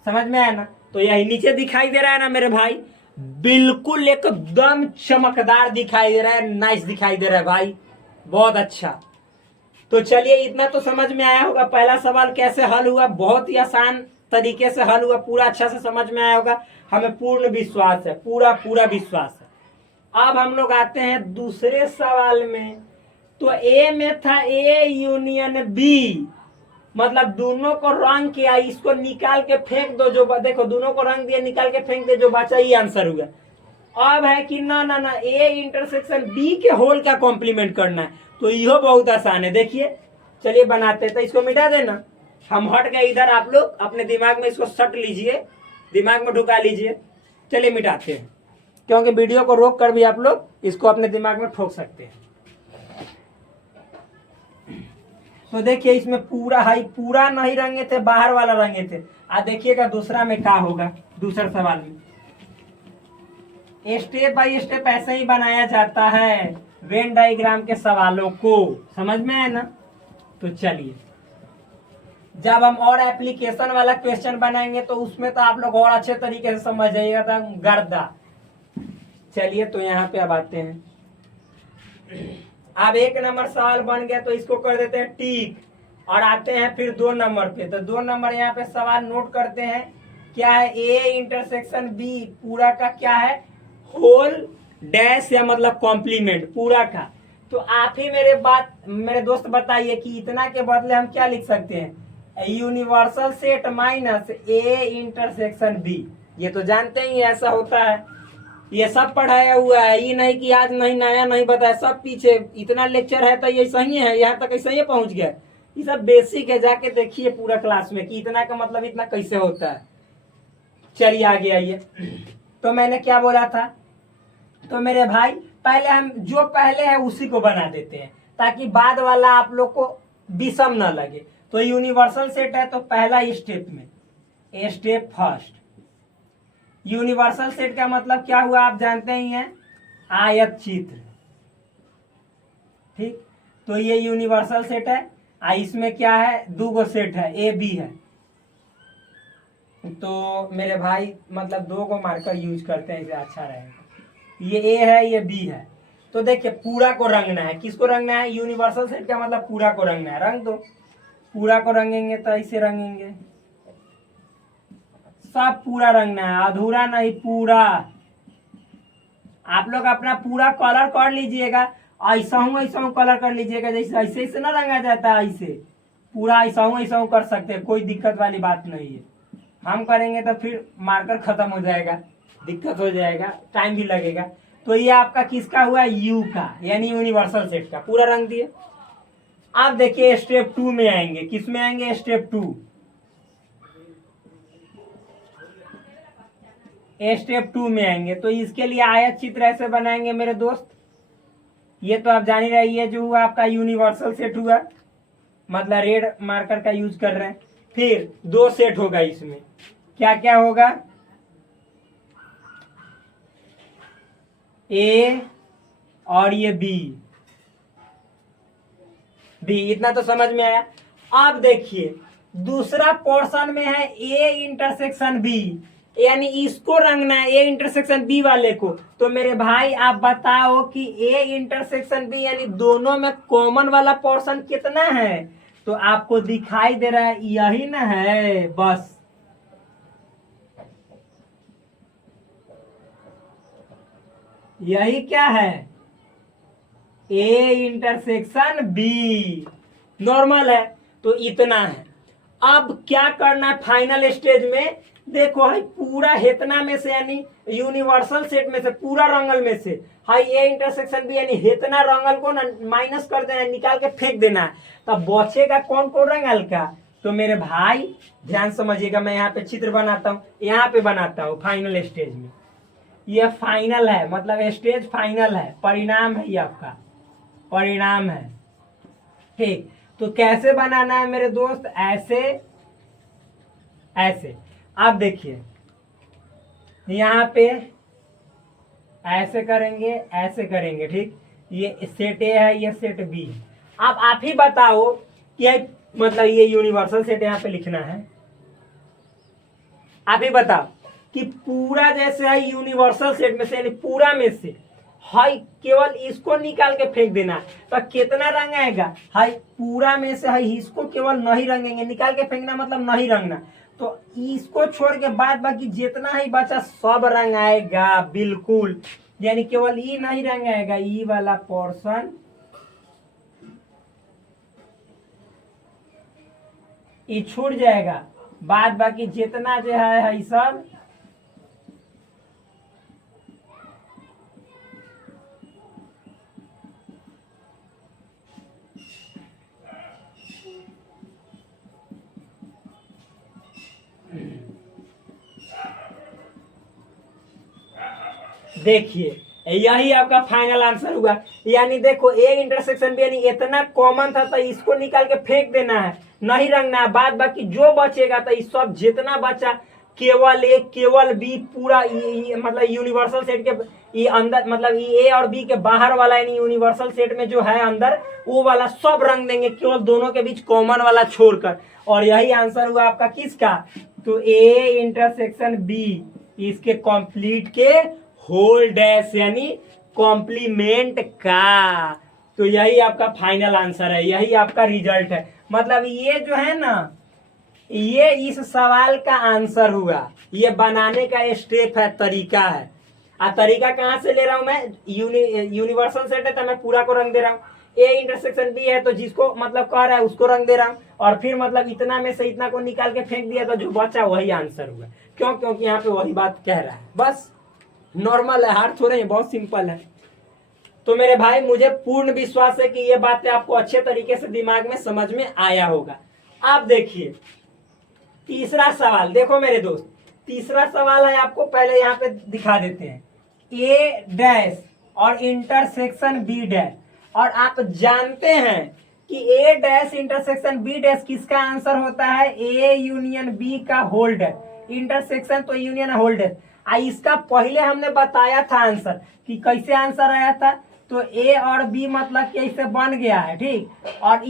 समझ में आया ना। तो यही नीचे दिखाई दे रहा है ना मेरे भाई, बिल्कुल एकदम चमकदार दिखाई दे रहा है, नाइस दिखाई दे रहा है भाई, बहुत अच्छा। तो चलिए इतना तो समझ में आया होगा, पहला सवाल कैसे हल हुआ, बहुत ही आसान तरीके से हल हुआ, पूरा अच्छा से समझ में आया होगा, हमें पूर्ण विश्वास है, पूरा पूरा विश्वास है। अब हम लोग आते हैं दूसरे सवाल में। तो ए में था ए यूनियन बी, मतलब दोनों को रंग किया, इसको निकाल के फेंक दो, जो देखो दोनों को रंग दिया, निकाल के फेंक दे, जो बचा ये आंसर हुआ। अब है कि ना ना ना ए इंटरसेक्शन बी के होल का कॉम्प्लीमेंट करना है, तो यह बहुत आसान है, देखिए चलिए बनाते हैं। तो इसको मिटा देना, हम हट गए इधर, आप लोग अपने दिमाग में इसको सट लीजिए, दिमाग में ढुका लीजिए। चलिए मिटाते हैं, क्योंकि वीडियो को रोक कर भी आप लोग इसको अपने दिमाग में ठोक सकते हैं। तो देखिए इसमें पूरा हाई, पूरा नहीं रंगे थे, बाहर वाला रंगे थे। आ देखिएगा दूसरा में क्या होगा, दूसरा सवाल में स्टेप बाय स्टेप ऐसे ही बनाया जाता है वेन डायग्राम के सवालों को, समझ में है ना। तो चलिए जब हम और एप्लीकेशन वाला क्वेश्चन बनाएंगे तो उसमें तो आप लोग और अच्छे तरीके से समझ जाइएगा, था गर्दा। चलिए तो यहाँ पे अब आते हैं, अब एक नंबर सवाल बन गया तो इसको कर देते हैं टिक, और आते हैं फिर 2 नंबर पे। तो 2 नंबर यहाँ पे सवाल नोट करते हैं, क्या है, ए इंटरसेक्शन बी पूरा का क्या है, होल डैश या मतलब कॉम्प्लीमेंट पूरा का। तो आप ही मेरे दोस्त बताइए कि इतना के बदले हम क्या लिख सकते हैं, universal set minus A intersection B. ये तो जानते ही ऐसा होता है, ये सब पढ़ाया हुआ है, ये नहीं कि आज नहीं नया नहीं बताया, सब पीछे इतना लेक्चर है तो ये सही है, यहाँ तक ऐसा ही पहुंच गया। ये सब बेसिक है, जाके देखिए पूरा क्लास में कि इतना का मतलब इतना कैसे होता है। चलिए आगे आइए। तो मैंने क्या बोला था, तो मेरे भाई पहले हम जो पहले है उसी को बना देते हैं, ताकि बाद वाला आप लोग को विषम न लगे। तो यूनिवर्सल सेट है, तो पहला स्टेप में स्टेप फर्स्ट, यूनिवर्सल सेट का मतलब क्या हुआ आप जानते ही हैं, आयत चित्र, ठीक। तो ये यूनिवर्सल सेट है, इसमें क्या है, 2 सेट है, ए बी है। तो मेरे भाई मतलब 2 को मार्कर यूज करते हैं, इसे अच्छा रहेगा। ये ए है, ये बी है। तो देखिए पूरा को रंगना है, किसको रंगना है, यूनिवर्सल सेट का मतलब पूरा को रंगना है, रंग दो। पूरा को रंगेंगे तो ऐसे रंगेंगे, सब पूरा रंगना है, अधूरा नहीं, पूरा। आप लोग अपना पूरा कलर कर लीजिएगा, ऐसा हूँ कलर कर लीजिएगा, जैसे ऐसे ऐसे ना रंगा जाता है, ऐसे पूरा ऐसा हूँ कर सकते हैं, कोई दिक्कत वाली बात नहीं है। हम करेंगे तो फिर मार्कर खत्म हो जाएगा, दिक्कत हो जाएगा, टाइम भी लगेगा। तो ये आपका किसका हुआ, यू का, यानी यूनिवर्सल सेट का पूरा रंग दिए। अब देखिए स्टेप 2 में आएंगे, किस में आएंगे, स्टेप 2। स्टेप 2 में आएंगे। तो इसके लिए आयत चित्र ऐसे बनाएंगे मेरे दोस्त। ये तो आप जान ही रहे, ये जो हुआ आपका यूनिवर्सल सेट हुआ, मतलब रेड मार्कर का यूज कर रहे हैं। फिर 2 सेट होगा, इसमें क्या क्या होगा, ए और ये बी। इतना तो समझ में आया। अब देखिए दूसरा पोर्शन में है ए इंटरसेक्शन बी, यानी इसको रंगना है ए इंटरसेक्शन बी वाले को। तो मेरे भाई आप बताओ कि ए इंटरसेक्शन बी यानी दोनों में कॉमन वाला पोर्शन कितना है। तो आपको दिखाई दे रहा है यही ना है, बस यही क्या है, ए इंटरसेक्शन बी नॉर्मल है। तो इतना है। अब क्या करना है फाइनल स्टेज में, देखो हाई पूरा हेतना में से यानी यूनिवर्सल सेट में से पूरा रंगल में से हाई ए इंटरसेक्शन बी यानी हेतना रंगल को ना माइनस कर देना है, निकाल के फेंक देना है। तब बचेगा कौन कौन रंगल का। तो मेरे भाई ध्यान समझिएगा, मैं यहाँ पे चित्र बनाता हूँ, यहाँ पे बनाता हूँ फाइनल स्टेज में। ये फाइनल है, मतलब स्टेज फाइनल है, परिणाम है, ये आपका परिणाम है। ठीक, तो कैसे बनाना है मेरे दोस्त, ऐसे ऐसे। आप देखिए यहाँ पे ऐसे करेंगे, ऐसे करेंगे, ठीक। ये सेट ए है, ये सेट बी। अब आप ही बताओ कि मतलब ये यूनिवर्सल सेट यहाँ पे लिखना है। आप ही बताओ कि पूरा जैसे है यूनिवर्सल सेट में से यानी पूरा में से हाई केवल इसको निकाल के फेंक देना, तो कितना रंग आएगा, हाई पूरा में से हाई इसको केवल नहीं रंगेंगे, निकाल के फेंकना मतलब नहीं रंगना। तो इसको छोड़ के बाद बाकी जितना ही बचा सब रंग आएगा बिल्कुल, यानी केवल ई नहीं रंग आएगा, ई वाला पोर्शन ई छूट जाएगा, बाद बाकी जितना जो है सब देखिए यही आपका फाइनल आंसर हुआ। यानी देखो ए इंटरसेक्शन बी यानी इतना कॉमन था, तो इसको निकाल के फेंक देना है, नहीं रंगना है। बाद बाकी जो बचेगा तो इस सब जितना बचा केवल ए केवल बी पूरा मतलब यूनिवर्सल सेट के ये अंदर, मतलब ए और बी के बाहर वाला यानी यूनिवर्सल सेट में जो है अंदर वो वाला सब रंग देंगे, केवल दोनों के बीच कॉमन वाला छोड़कर। और यही आंसर हुआ आपका किसका, तो ए इंटरसेक्शन बी इसके कंप्लीट के होल डैश यानी कॉम्प्लीमेंट का। तो यही आपका फाइनल आंसर है, यही आपका रिजल्ट है। मतलब ये जो है ना, ये इस सवाल का आंसर हुआ। ये बनाने का स्टेप है, तरीका है। तरीका कहाँ से ले रहा हूं मैं, यूनिवर्सल सेट है तो मैं पूरा को रंग दे रहा हूँ, ए इंटरसेक्शन बी है तो जिसको मतलब कह रहा है उसको रंग दे रहा हूँ, और फिर मतलब इतना में से इतना को निकाल के फेंक दिया तो जो बचा वही आंसर हुआ। क्यों, क्योंकि यहाँ पे वही बात कह रहा है। बस नॉर्मल है, हार्ड थोड़े, बहुत सिंपल है। तो मेरे भाई मुझे पूर्ण विश्वास है कि ये बातें आपको अच्छे तरीके से दिमाग में समझ में आया होगा। आप देखिए तीसरा सवाल, देखो मेरे दोस्त तीसरा सवाल है, आपको पहले यहाँ पे दिखा देते हैं, ए डैश और इंटरसेक्शन बी डैश। और आप जानते हैं कि ए डैश इंटरसेक्शन बी डैश किसका आंसर होता है, ए यूनियन बी का होल डैश, इंटरसेक्शन तो यूनियन होल डैश। इसका पहले हमने बताया था आंसर कि कैसे आंसर आया था, तो ए और बी मतलब कैसे बन गया है, ठीक। और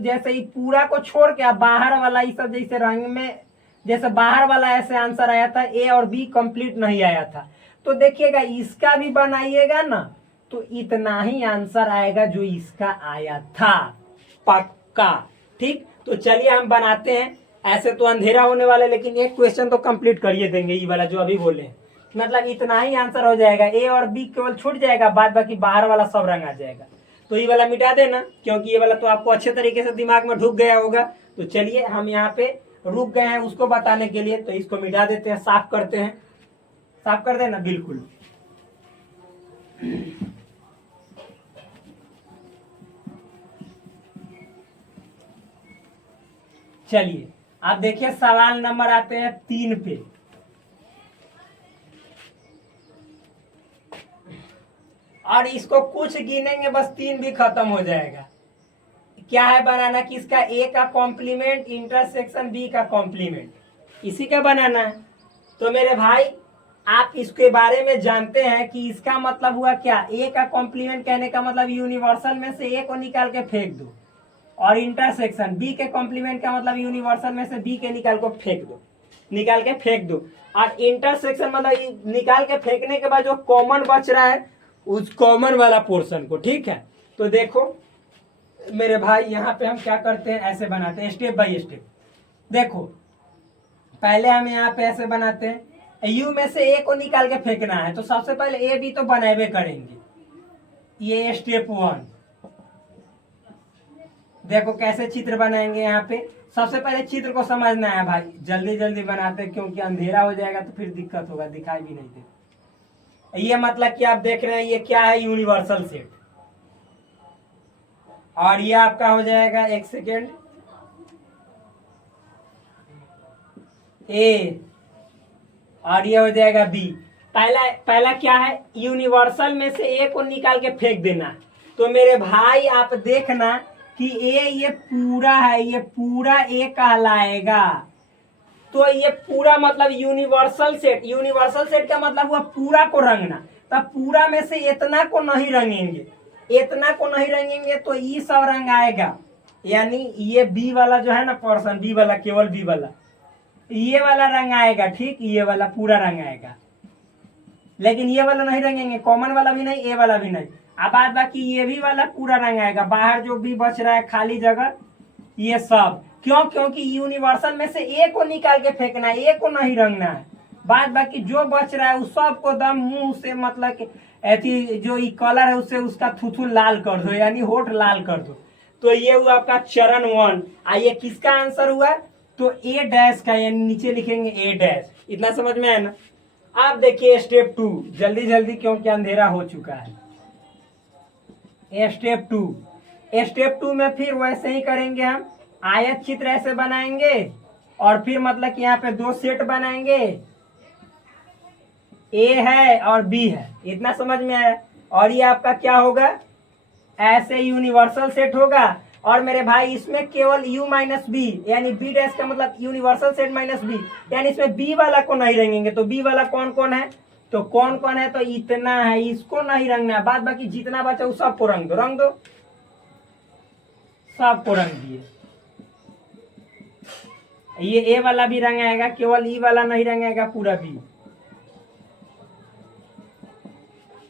जैसे पूरा को छोड़ के बाहर वाला ये सब जैसे रंग में जैसे बाहर वाला ऐसे आंसर आया था, ए और बी कंप्लीट नहीं आया था। तो देखिएगा इसका भी बनाइएगा ना तो इतना ही आंसर आएगा जो इसका आया था, पक्का, ठीक। तो चलिए हम बनाते हैं। ऐसे तो अंधेरा होने वाला है, लेकिन एक क्वेश्चन तो कंप्लीट करिए देंगे, ये वाला जो अभी बोले, मतलब इतना ही आंसर हो जाएगा, ए और बी केवल छूट जाएगा, बाद बाकी बाहर वाला सब रंग आ जाएगा। तो ये वाला मिटा देना, क्योंकि ये वाला तो आपको अच्छे तरीके से दिमाग में ढुक गया होगा। तो चलिए हम यहाँ पे रुक गए हैं उसको बताने के लिए, तो इसको मिटा देते हैं, साफ करते हैं। साफ कर देना बिल्कुल। चलिए आप देखिए सवाल नंबर आते हैं 3 पे। और इसको कुछ गिनेंगे बस 3 भी खत्म हो जाएगा। क्या है बनाना, किसका, ए का कॉम्प्लीमेंट इंटरसेक्शन बी का कॉम्प्लीमेंट, इसी का बनाना है। तो मेरे भाई आप इसके बारे में जानते हैं कि इसका मतलब हुआ क्या, ए का कॉम्प्लीमेंट कहने का मतलब यूनिवर्सल में से ए को निकाल के फेंक दो, और इंटरसेक्शन बी के कॉम्प्लीमेंट का मतलब यूनिवर्सल में से बी के निकाल के फेंक दो। और इंटरसेक्शन मतलब निकाल के फेंकने के बाद जो कॉमन बच रहा है उस कॉमन वाला पोर्शन को, ठीक है। तो देखो मेरे भाई यहाँ पे हम क्या करते हैं, ऐसे बनाते हैं स्टेप बाय स्टेप। देखो पहले हम यहाँ पे ऐसे बनाते हैं, यू में से ए को निकाल के फेंकना है, तो सबसे पहले ए बी तो बनाए करेंगे, ये स्टेप 1। देखो कैसे चित्र बनाएंगे, यहाँ पे सबसे पहले चित्र को समझना है भाई, जल्दी जल्दी बनाते हैं क्योंकि अंधेरा हो जाएगा तो फिर दिक्कत होगा, दिखाई भी नहीं दे। ये मतलब कि आप देख रहे हैं ये क्या है, यूनिवर्सल सेट। और ये आपका हो जाएगा, एक सेकेंड, ए, और ये हो जाएगा बी। पहला क्या है, यूनिवर्सल में से ए को निकाल के फेंक देना। तो मेरे भाई आप देखना कि ए ये पूरा है, ये पूरा ए कहलाएगा। तो ये पूरा मतलब यूनिवर्सल सेट का मतलब हुआ पूरा को रंगना। तब पूरा में से इतना को नहीं रंगेंगे तो ये सब रंग आएगा, यानी ये बी वाला जो है ना पोर्शन, बी वाला, केवल बी वाला, ये वाला रंग आएगा, ठीक, ये वाला पूरा रंग आएगा। लेकिन ये वाला नहीं रंगेंगे, कॉमन वाला भी नहीं, ए वाला भी नहीं। अब बात बाकी ये भी वाला पूरा रंग आएगा, बाहर जो भी बच रहा है खाली जगह ये सब, क्योंकि यूनिवर्सल में से ए को निकाल के फेंकना है, ए को नहीं रंगना है। बात बाकी जो बच रहा है उस सब को दम मुंह से, मतलब कि ऐसी जो ये कलर है उससे उसका थुथु लाल कर दो, यानी होठ लाल कर दो। तो ये हुआ आपका चरण 1। आइए किसका आंसर हुआ, तो ए डैश का, यानी नीचे लिखेंगे ए डैश। इतना समझ में है ना। आप देखिए स्टेप 2, जल्दी जल्दी क्योंकि अंधेरा हो चुका है। स्टेप 2 में फिर वैसे ही करेंगे, हम आयत चित्र ऐसे बनाएंगे और फिर मतलब कि यहाँ पे 2 सेट बनाएंगे, ए है और बी है। इतना समझ में आया। और ये आपका क्या होगा, ऐसे यूनिवर्सल सेट होगा। और मेरे भाई इसमें केवल u माइनस बी, यानी बी डैश का मतलब यूनिवर्सल सेट माइनस बी, यानी इसमें बी वाला को नहीं रंगेंगे। तो बी वाला कौन कौन है, तो कौन कौन है, तो इतना है, इसको नहीं रंगना है। बाद बाकी जितना बचा वो सबको रंग दो, सबको रंग दिए। ये ए वाला भी रंग आएगा, केवल ई वाला नहीं रंगेगा, पूरा बी,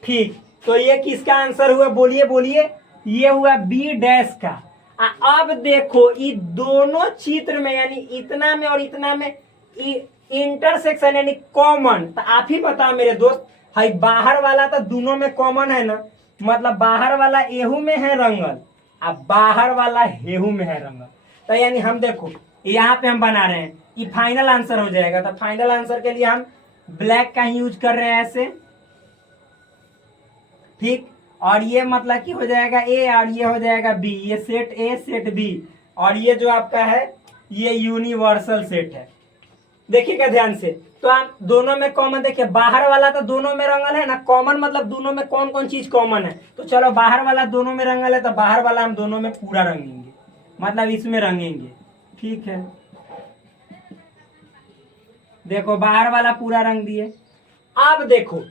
ठीक। तो ये किसका आंसर हुआ, बोलिए, ये हुआ बी डैश का। अब देखो ये दोनों चित्र में, यानी इतना में और इतना में इंटरसेक्शन यानी कॉमन। तो आप ही बताओ मेरे दोस्त, हाई बाहर वाला तो दोनों में कॉमन है ना, मतलब बाहर वाला एहू में है रंगल, अब बाहर वाला हेहू में है रंगल। तो यानी हम देखो यहाँ पे हम बना रहे हैं, ये फाइनल आंसर हो जाएगा। तो फाइनल आंसर के लिए हम ब्लैक का यूज कर रहे हैं ऐसे, ठीक। और ये मतलब कि हो जाएगा ए और ये हो जाएगा बी, ये सेट ए सेट बी। और ये जो आपका है ये यूनिवर्सल सेट है। देखिएगा ध्यान से, तो आप दोनों में कॉमन, देखिए बाहर वाला तो दोनों में रंगल है ना, कॉमन मतलब दोनों में कौन कौन चीज कॉमन है। तो चलो बाहर वाला दोनों में रंगल है, तो बाहर वाला हम दोनों में पूरा रंगेंगे, मतलब इसमें रंगेंगे, ठीक है। देखो बाहर वाला पूरा रंग दिए। अब देखो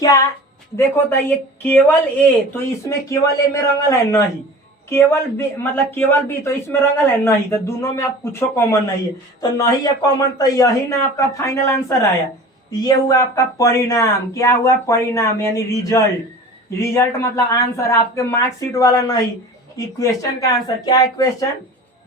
क्या, देखो तो ये केवल ए, तो इसमें केवल ए में रंगल है नहीं, केवल बी मतलब केवल बी, तो इसमें रंगल है नहीं। तो दोनों में आप कुछ कॉमन नहीं है, तो नहीं है कॉमन, तो यही ना आपका फाइनल आंसर आया। ये हुआ आपका परिणाम। क्या हुआ, परिणाम यानी रिजल्ट मतलब आंसर, आपके मार्कशीट वाला नहीं, ये क्वेश्चन का आंसर। क्या है क्वेश्चन,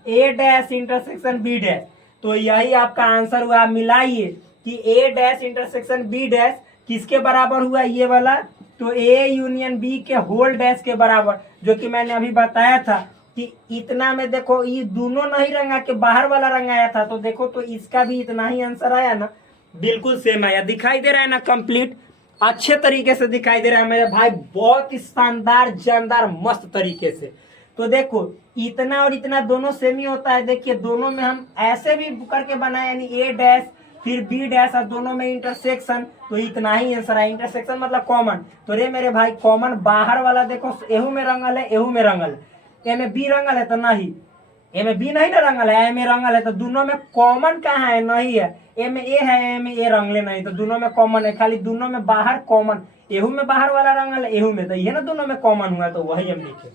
ए डैश इंटरसेक्शन बी डैश। तो यही आपका आंसर हुआ। मिलाइए कि ए डैश इंटरसेक्शन बी डैश किसके बराबर हुआ, ये वाला, तो ए यूनियन बी के होल डैश के बराबर, जो कि मैंने अभी बताया था कि इतना में देखो ये दोनों नहीं रंगा के बाहर वाला रंगाया था। तो देखो तो इसका भी इतना ही आंसर आया ना, बिल्कुल सेम आया। दिखाई दे रहा है ना, कंप्लीट अच्छे तरीके से दिखाई दे रहा है मेरे भाई, बहुत ही शानदार जानदार मस्त तरीके से। तो देखो इतना और इतना दोनों सेम ही होता है। देखिए दोनों में हम ऐसे भी करके बनाए, यानी ए डैश फिर बी डैश और दोनों में इंटरसेक्शन, तो इतना ही आंसर है। इंटरसेक्शन मतलब कॉमन। तो रे मेरे भाई कॉमन बाहर वाला देखो, एहू में रंगल है, एहू में रंगल है, ए में बी रंगल है तो नहीं, ए में बी नहीं ना रंगल है, ए में रंगल है, तो दोनों में कॉमन कहाँ है, नहीं है। ए में ए है, ए में ए रंगले नहीं, तो दोनों में कॉमन है, खाली दोनों में बाहर कॉमन, एहू में बाहर वाला रंगल है, एहू में, तो ये ना दोनों में कॉमन हुआ, तो वही हम लिखे।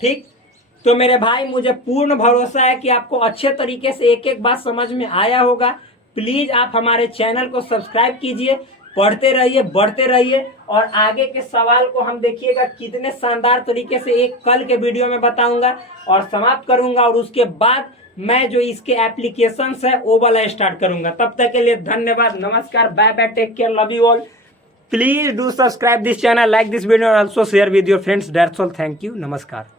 ठीक, तो मेरे भाई मुझे पूर्ण भरोसा है कि आपको अच्छे तरीके से एक एक बात समझ में आया होगा। प्लीज आप हमारे चैनल को सब्सक्राइब कीजिए, पढ़ते रहिए, बढ़ते रहिए, और आगे के सवाल को हम देखिएगा कितने शानदार तरीके से एक कल के वीडियो में बताऊंगा और समाप्त करूंगा, और उसके बाद मैं जो इसके एप्लीकेशंस है वो वाला स्टार्ट करूंगा। तब तक के लिए धन्यवाद, नमस्कार, bye bye, take care, love you all. Please do subscribe this channel, like this video, और also share with your friends. That's all, thank you, नमस्कार।